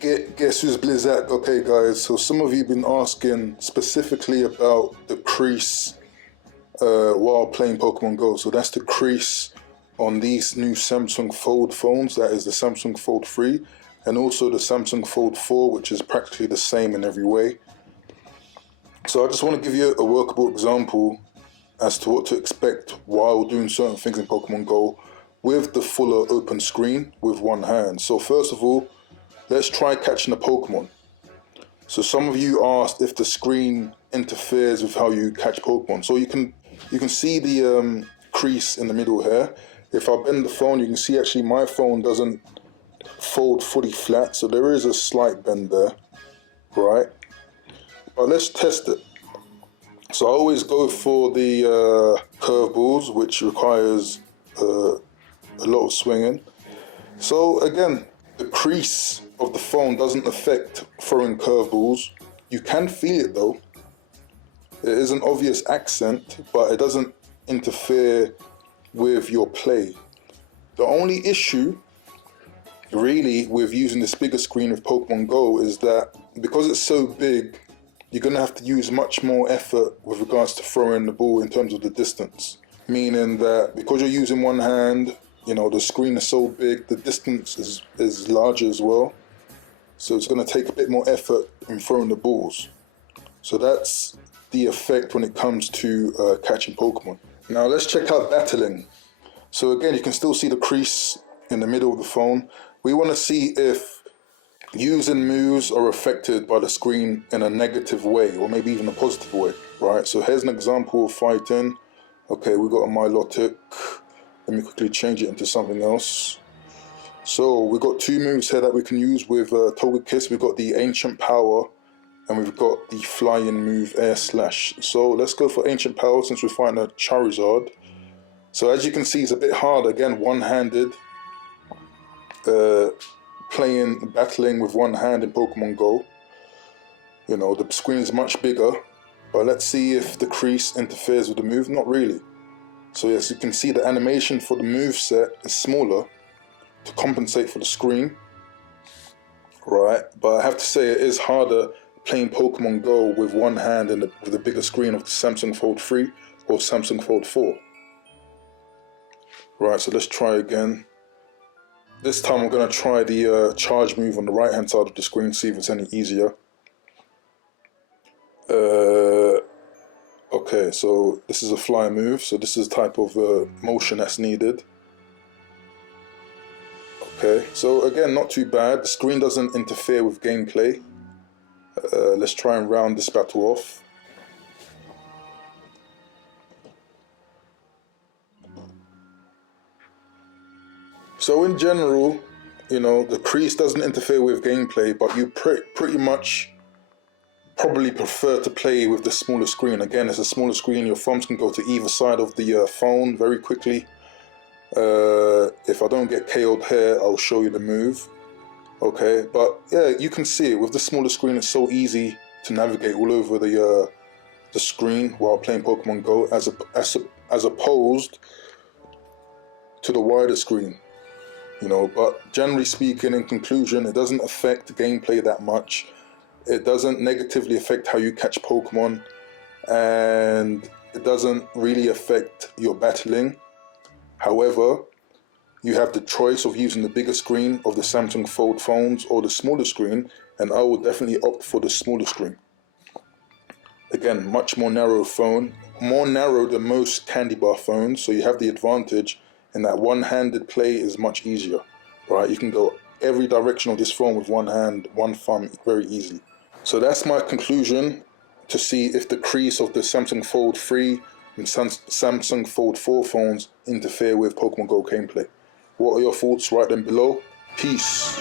Guess who's Blizzard? Okay guys, so some of you have been asking specifically about the crease while playing Pokemon Go. So that's the crease on these new Samsung Fold phones. That is the Samsung Fold 3 and also the Samsung Fold 4, which is practically the same in every way. So I just want to give you a workable example as to what to expect while doing certain things in Pokemon Go with the fuller open screen with one hand. So first of all, let's try catching a Pokemon. So some of you asked if the screen interferes with how you catch Pokemon. So you can see the crease in the middle here. If I bend the phone, you can see actually my phone doesn't fold fully flat, so there is a slight bend there, right? But let's test it. So I always go for the curveballs, which requires a lot of swinging. So again, the crease of the phone doesn't affect throwing curveballs. You can feel it though. It is an obvious accent, but it doesn't interfere with your play. The only issue really with using this bigger screen of Pokemon Go is that because it's so big, you're going to have to use much more effort with regards to throwing the ball in terms of the distance. Meaning that because you're using one hand, you know, the screen is so big, the distance is larger as well. So it's going to take a bit more effort in throwing the balls. So that's the effect when it comes to catching Pokemon. Now let's check out battling. So again, you can still see the crease in the middle of the phone. We want to see if using moves are affected by the screen in a negative way or maybe even a positive way, right? So here's an example of fighting. Okay, we got a Milotic. Let me quickly change it into something else. So we've got two moves here that we can use with Togekiss. We've got the Ancient Power and we've got the flying move Air Slash. So let's go for Ancient Power since we're fighting a Charizard. So as you can see, it's a bit hard, again, one-handed. Battling with one hand in Pokemon Go. You know, the screen is much bigger, but let's see if the crease interferes with the move. Not really. So yes, you can see the animation for the move set is smaller to compensate for the screen, right? But I have to say it is harder playing Pokemon Go with one hand and with the bigger screen of the Samsung Fold 3 or Samsung Fold 4. Right, so let's try again. This time I'm going to try the charge move on the right hand side of the screen, see if it's any easier. Okay, so this is a fly move, so this is the type of motion that's needed. Okay, so again, not too bad. The screen doesn't interfere with gameplay. Let's try and round this battle off. So in general, you know, the crease doesn't interfere with gameplay, but you pretty much probably prefer to play with the smaller screen. Again, it's a smaller screen, your thumbs can go to either side of the phone very quickly. If I don't get KO'd here, I'll show you the move. Okay, but yeah, you can see it with the smaller screen. It's so easy to navigate all over the screen while playing Pokemon Go, as opposed to the wider screen. You know, but generally speaking, in conclusion, it doesn't affect gameplay that much. It doesn't negatively affect how you catch Pokemon, and it doesn't really affect your battling. However, you have the choice of using the bigger screen of the Samsung Fold phones or the smaller screen, and I would definitely opt for the smaller screen. Again, much more narrow phone, more narrow than most candy bar phones, so you have the advantage in that one-handed play is much easier, right? You can go every direction of this phone with one hand, one thumb, very easily. So that's my conclusion to see if the crease of the Samsung Fold 3 and Samsung Fold 4 phones interfere with Pokemon Go gameplay. What are your thoughts? Write them below. Peace.